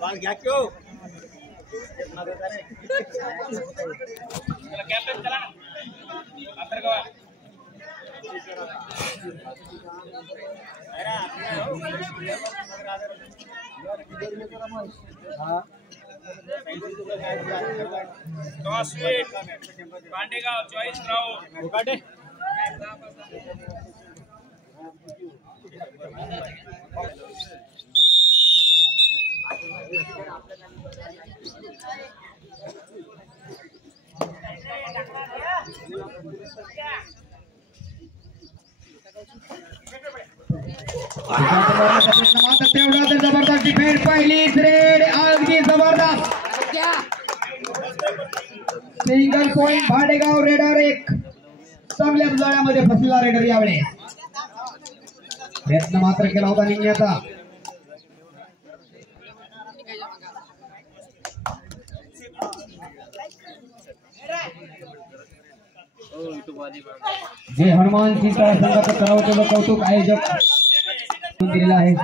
बाल घ्या क्यों कॅप्टन चला अंतर गवा toss sweet Pandegaon choice ground उकाटे जबरदस्त डिफेंड पहिलीच रेड अगदी जबरदस्त सिंगल पॉइंट भाडेगाव रेडर एक चांगल्या जाळ्यामध्ये फसलेला रेडर यावेळी प्रयत्न मात्र केला होता निघण्याचा जे हनुमान सिंह संघाचं करावं कौतुक आयोजक दिलेला आहे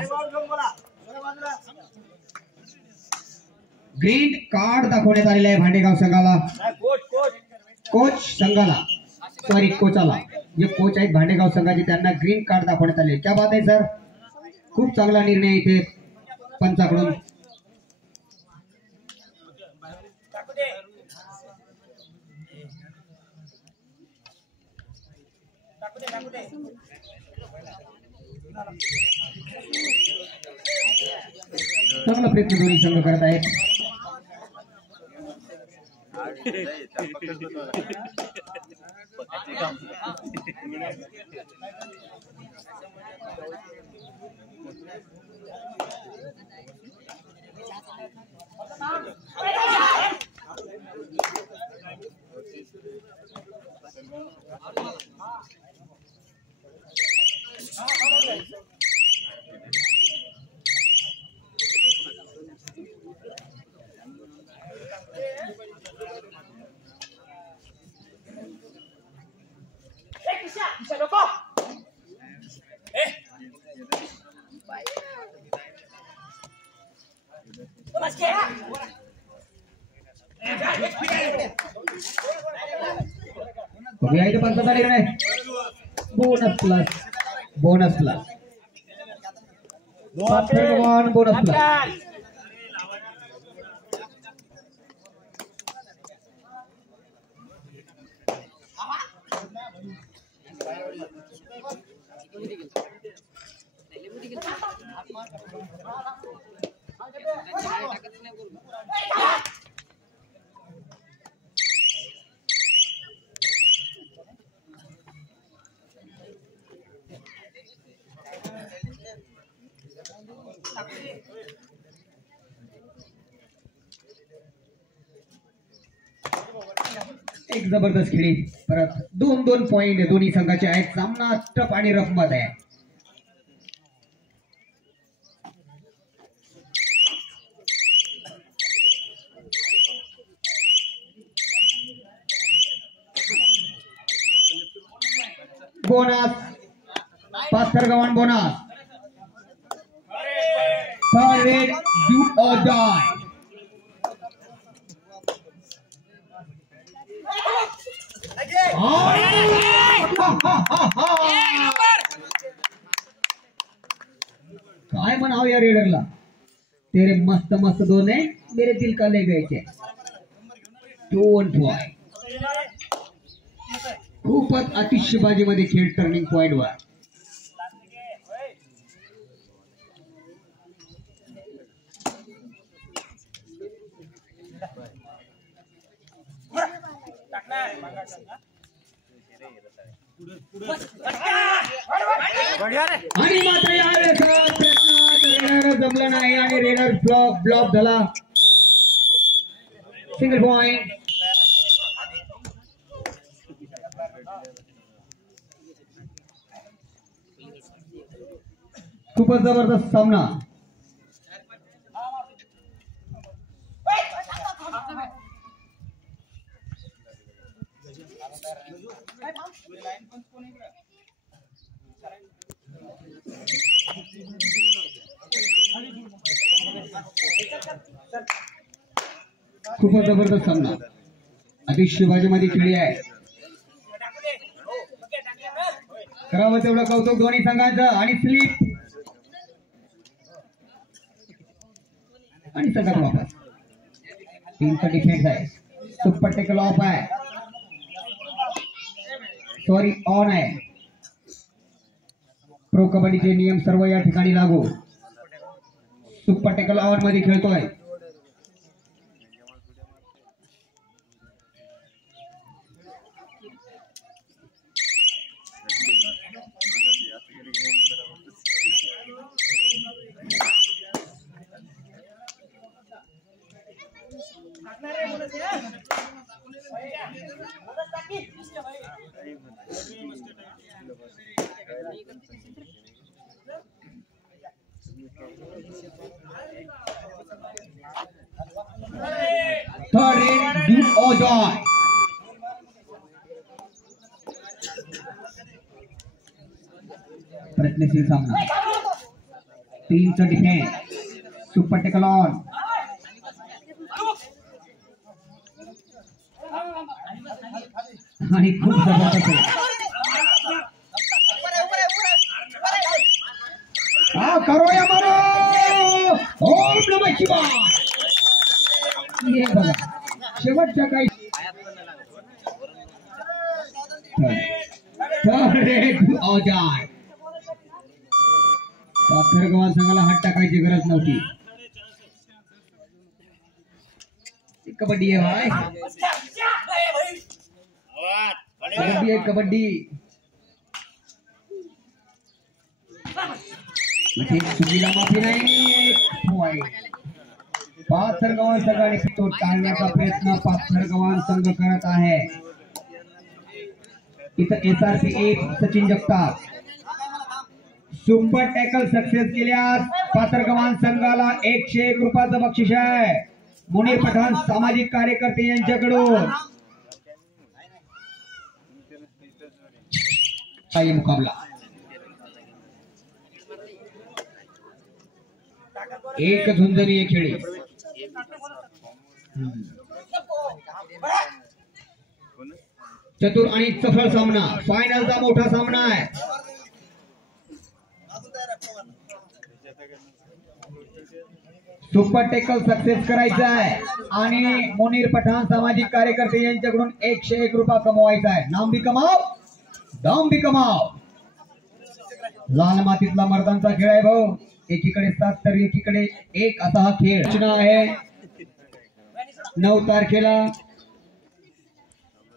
ग्रीन कार्ड दाखवण्यात आलेला आहे भांडेगाव संघाला कोच संघाला सॉरी कोचाला जे कोच आहेत भांडेगाव संघाचे त्यांना ग्रीन कार्ड दाखवण्यात आले क्या बात आहे सर खूप चांगला निर्णय इथे पंचाकडून चांगला प्रयत्न दोन्ही संघ करत आहेत पंचाचा निर्णय bonus plus bonus plus bonus plus एक जबरदस्त खेळी परत 2-2 पॉइंट दोन्ही संघाचे आहेत सामना टफ आणि रफ मध्ये आहे बोनस पास्टर गवन bonus third red do or die काय म्हणावं या रेडरला तेरे मस्त मस्त दोन है मेरे दिल का ले गए थे 2-1 पॉइंट खूपच अतिशयबाजी मध्ये खेळ टर्निंग पॉइंट वर आणि मात्र यावेळेचा प्रयत्न जमला नाही आणि रेडर ब्लॉक झाला सिंगल पॉइंट खूपच जबरदस्त सामना खूपच जबरदस्त सामना. आधी शिवाजीमध्ये खेळी आहे. करावं तेवढं कौतुक दोन्ही संघांचं. आणि स्लिप आणि सगळं वापस. टीमचा डिफेन्स आहे. सुपर टेकल ऑफ आहे, सॉरी ऑन आहे. प्रो कबड्डीचे नियम सर्व या ठिकाणी लागू. सुपर टेकल ऑन मध्ये खेळतोय. Third rate, do or die. प्रयत्नशील सामना. टीमचा डिफेन्स. Super tackle on. आणि खूप जबरदस्त आहे. हा करो या मारो. ओम नमः शिवाय. हे बघा शेवटच्या काही पाथर गव्हाण संघाला हात टाकायची गरज नव्हती. कबड्डी आहे भाई, कबड्डी आहे कबड्डी. चुकीला माफी नाही. पाथर गव्हाण संघाने तो टाळण्याचा प्रयत्न पाथर गव्हाण संघ करत आहे. इथं SRP 1 सचिन जगताप. सुपर टॅकल सक्सेस केल्यास पाथर गव्हाण संघाला 101 रुपयाचं बक्षीस आहे. मुनीर पठाण सामाजिक कार्यकर्ते यांच्याकडून. काही मुकाबला. एक झुंजरी खेळी. चतुर आणि सफल सामना. फायनलचा मोठा सामना आहे. सुपर टेकल सक्सेस करायचा आहे आणि मुनीर पठाण सामाजिक कार्यकर्ते यांच्याकडून 101 रुपया कमवायचा आहे. नाम भी कमाव, दाम भी कमाव. लाल मातीतला मर्दांचा खेळ आहे भाऊ. एकीकडे 7 तर एकीकडे 1 असा हा खेळ रचना आहे. 9 तारखेला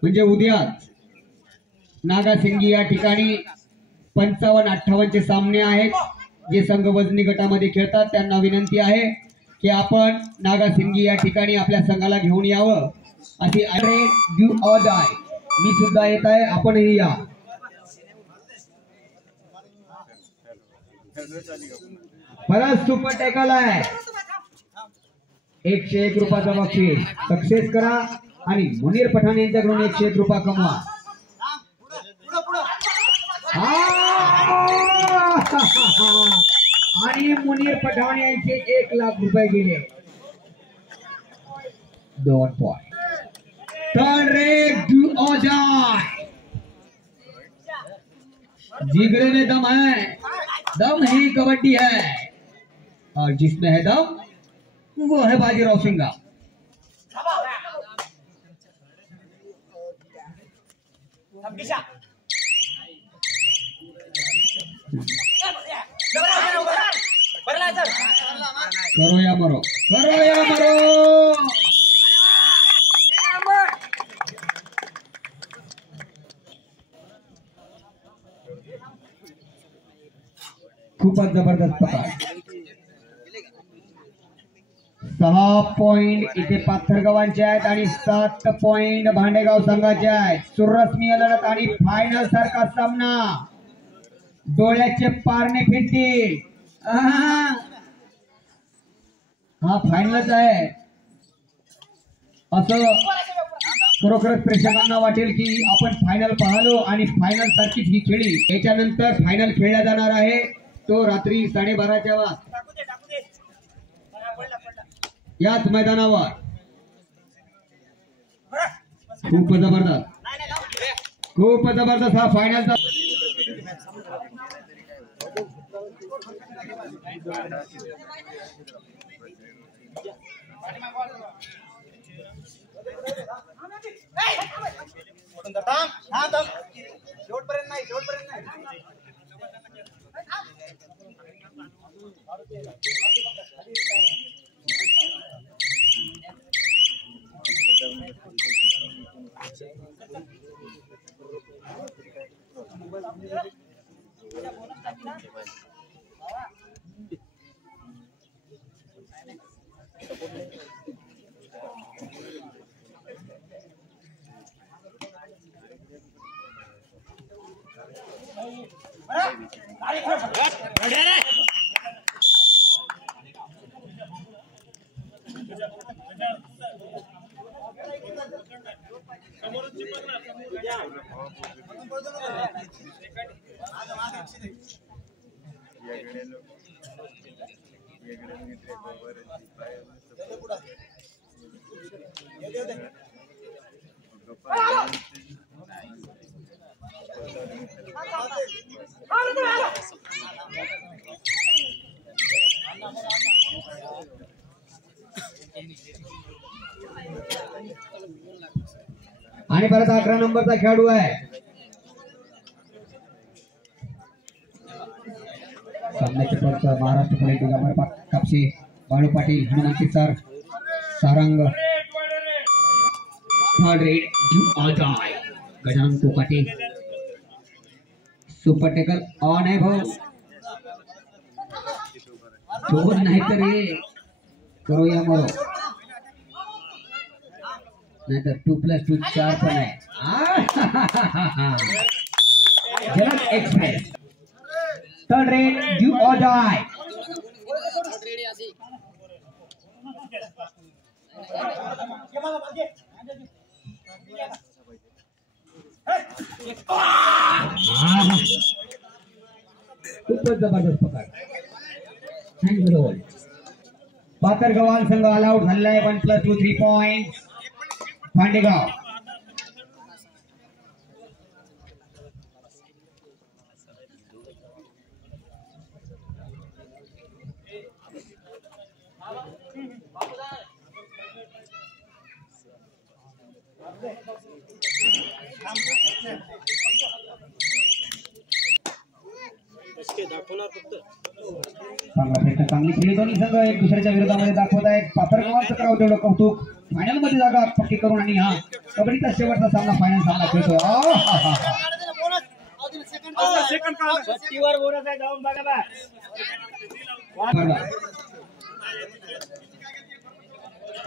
म्हणजे उद्या नागासिंगी या ठिकाणी 55-58 चे सामने आहेत. जे संघ वजनी गटामध्ये खेळतात त्यांना विनंती आहे की आपण नागासिंगी या ठिकाणी आपल्या संघाला घेऊन यावं. अशी डू ऑर डाय. मी सुद्धा येत आहे, आपणही या. परत सुपर टॅकल आहे. 101 रुपयाचं बक्षीस. सक्सेस करा आणि मुनीर पठाण यांच्याकडून 101 रुपया कमवा. आणि मुनीर पठाण यांचे 1 लाख रुपये गेले. 2 पॉइंट. थर्ड रेट डू और डाय. जिगरे में दम है, दम ही कबड्डी है और जिसमें है दम वो है बाजीराव सिंघा. करो या मरो, करो या मरो. खूपच जबरदस्त प्रकार. 6 पॉइंट इथे पाथर गव्हाणचे आहेत आणि 7 पॉइंट भांडेगाव संघाचे आहेत. सुरसमीय लढत आणि फायनल सारखा सामना. डोळ्याचे पारणे फिरतील. हा फायनलच आहे असं खरोखरच प्रेक्षकांना वाटेल की आपण फायनल पाहलो आणि फायनल सारखीच ही खेळी. याच्यानंतर फायनल खेळला जाणार आहे तो रात्री 12:30च्या वाजता. याच मैदानावर खूप जबरदस्त हा फायनलचा शेवटपर्यंत नाही आणि परत 11 नंबरचा खेळाडू आहे सामन्याचे परत Maharashtra Pune Digambar Kapse Balu Patil Hanumanti sir Sarang third raid Gajanan Kokate super tackle on आहे भाऊ दोन नाही तर हे करूया मग नाहीतर 2+2 4 पण आहे Janak express third raid do or die खूपच जबरदस्त पकड पाथरगव्हाण संघ ऑल आउट झालेला आहे 1+2 3 पॉइंट भांडेगाव चांगली खेळी दोन्ही संघ एक दुसऱ्याच्या विरोधामध्ये दाखवत आहेत पाथरगावांचं करावं तेवढं कौतुक फायनल मध्ये जागा पक्की करून आणि हा कबड्डीचा शेवटचा सामना फायनल सामना खेळतो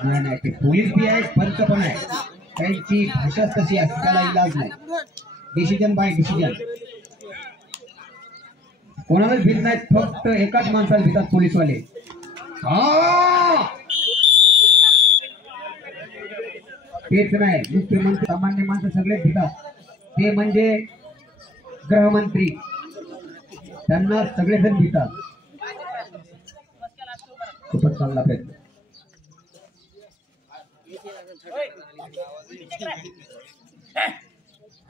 नाही ते पोलीस बी आहे पंच पण आहे त्यांची भाषाच तशी असते त्याला इलाज नाही डिसिजन बाय डिसिजन कोणालाच भीत नाहीत फक्त एकाच माणसाला भीतात पोलीसवाले तेच नाही मुख्यमंत्री सामान्य माणसं सगळे भीतात ते म्हणजे गृहमंत्री त्यांना सगळेजण भीतात खूपच चांगला प्रयत्न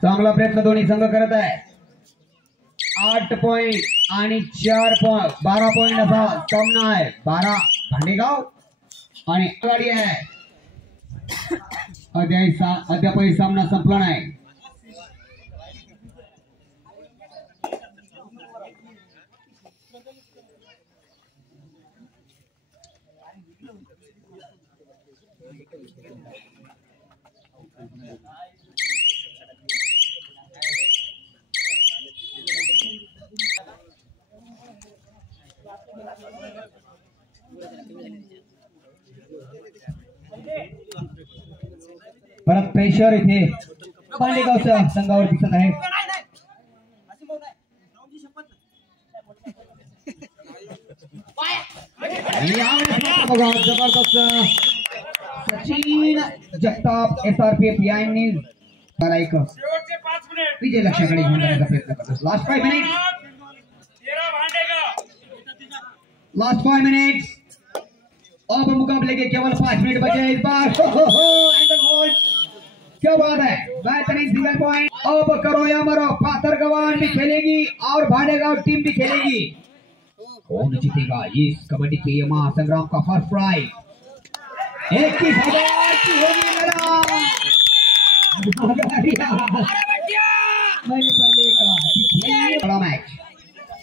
चांगला प्रयत्न दोन्ही संघ करत आहे 8 पॉइंट आणि 4 पॉइंट 12 पॉइंट असा सामना आहे 12 भांडेगाव आणि आघाडी आहे अद्यापही सामना संपला नाही परत प्रेशर इथे भांडेगावच्या संघावर दिसत आहे जबरदस्त सचिन जगताप SRPF यांनी एक विजय लक्ष्याकडे घेऊन जाण्याचा प्रयत्न करतो लास्ट 5 मिनिट्स अब मुकाबले के केवल 5 मिनट बचे हैं इस बार। एंगल होल्ड, क्या बात है, बेहतरीन सिंगल पॉइंट। अब करो या मरो, पाथर गवान भी खेलेगी और भाडेगांव टीम भी खेलेगी। कौन जीतेगा इस कबड्डी के महासंग्राम का फर्स्ट प्राइज? 21,000 की होगी मेरा। मैंने पहले कहा बड़ा मैच,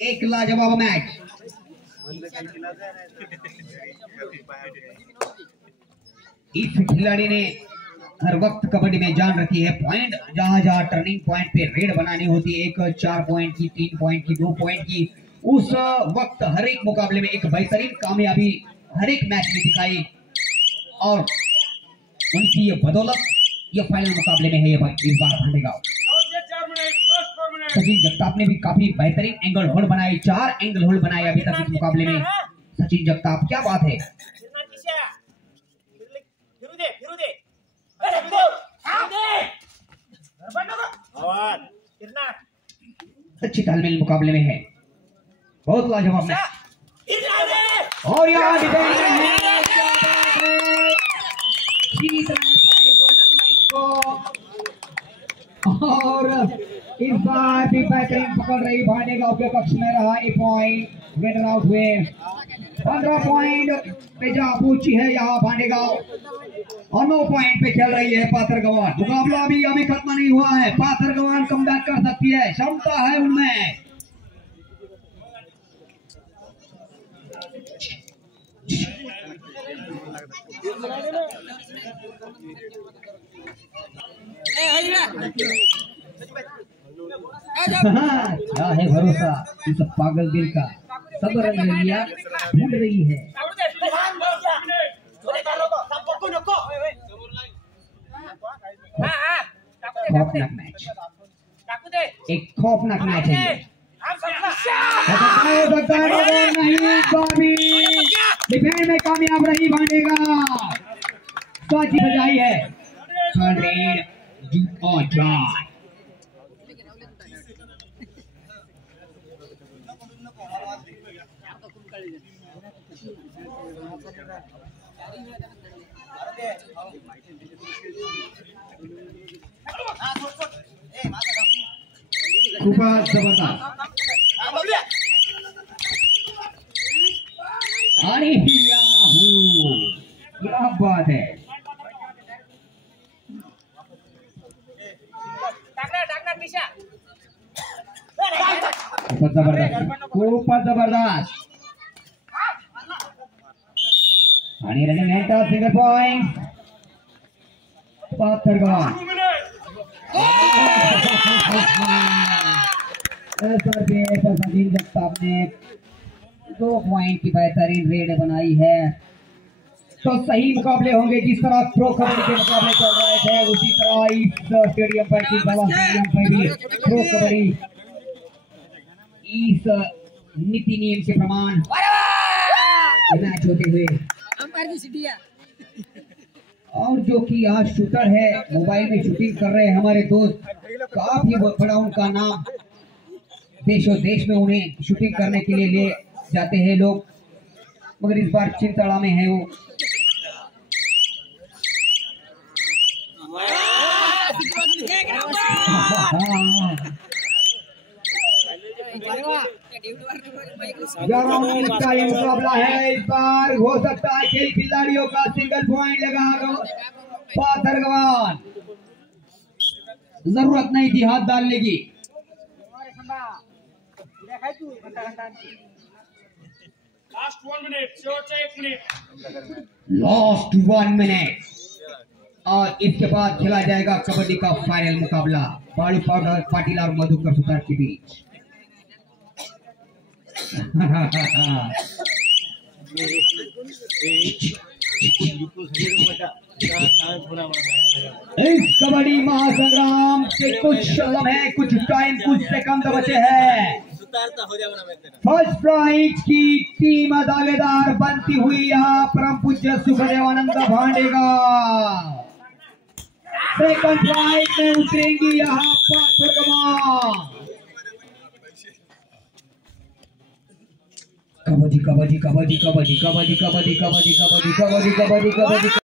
एक लाजवाब मैच। इस खिलाड़ी ने हर वक्त कबड्डी में जान रखी है। पॉइंट जहां जहां टर्निंग पॉइंट पे रेड बनानी होती है, एक 4 पॉइंट की, 3 पॉइंट की, 2 पॉइंट की, उस वक्त हर एक मुकाबले में एक बेहतरीन कामयाबी हर एक मैच में दिखाई और उनकी ये बदौलत ये फाइनल मुकाबले में है। ये इस बार भाडेगांव सचिन जगताप ने भी काफी बेहतरीन एंगल होल्ड बनाए, 4 एंगल होल्ड बनाए अभी तक इस मुकाबले में। सचिन जगताप, क्या बात है। अच्छी तालमेल मुकाबले में है, बहुत लाजवाब मैच। और यहाँ डिफेंस में है, जीत रहे हैं गोल्डन लाइन को। और इस बार भी बेहतरीन पकड़ रही भाडेगांव के पक्ष में रहा। 1 पॉइंट विनर आउट हुए। 15 पॉइंट पे जा पहुंची है यहाँ भाडेगांव और 9 पॉइंट पे खेल रही है पाथर गवान। मुकाबला अभी खत्म नहीं हुआ है। पाथर गवान कमबैक कर सकती है, क्षमता है उनमें। क्या है भरोसा इस पागल दिल का, सब रंगलिया ढूंढ रही है। खौफनाक मैच, एक खौफनाक मैच है ये। डिफेंस में कामयाब रही भाडेगांव, बाजी बजाई है। खूब जबरदस्त अरे क्या बात है। खूपच जबरदस्त आणि रनिंग नेटा सिंगल पॉइंट पाथर गवान। सचिन जगताप ने 2 पॉइंट की बेहतरीन रेड बनाई है। तो सही मुकाबले होंगे, जिस तरह प्रो कबड्डी के मुकाबले चल रहे थे उसी तरह इस स्टेडियम पर स्टेडियम पर भी प्रो कबड्डी इस नीति नियम के प्रमाण मैच होते हुए। और जो कि आज शूटर है, मोबाइल में शूटिंग कर रहे हैं हमारे दोस्त, काफी बड़ा उनका नाम, देशों देश में उन्हें शूटिंग करने के लिए ले जाते हैं लोग, मगर इस बार चिंताड़ा में है वो। का ये मुकाबला है, इस बार हो सकता है खेल खिलाड़ियों का सिंगल पॉइंट लगा पाथर गवान। जरूरत नहीं थी हाथ डालने की। लास्ट 1 मिनट और इसके बाद खेला जाएगा कबड्डी का फाइनल मुकाबला बालू पाटिल और मधुकर सुतार के बीच। इस कबड्डी महासंग्राम के कुछ लम्हे, कुछ टाइम, कुछ सेकंड बचे हैं। फर्स्ट प्राइज की टीम दावेदार बनती हुई यहाँ परम पूज्य सुखदेवानंद भाडेगांव। सेकंड प्राइज में उतरेंगी यहाँ पाथर गवान। कबड्डी कबड्डी कबड्डी कबड्डी कबड्डी कबड्डी कबड्डी कबड्डी कबड्डी कबड्डी कबड्डी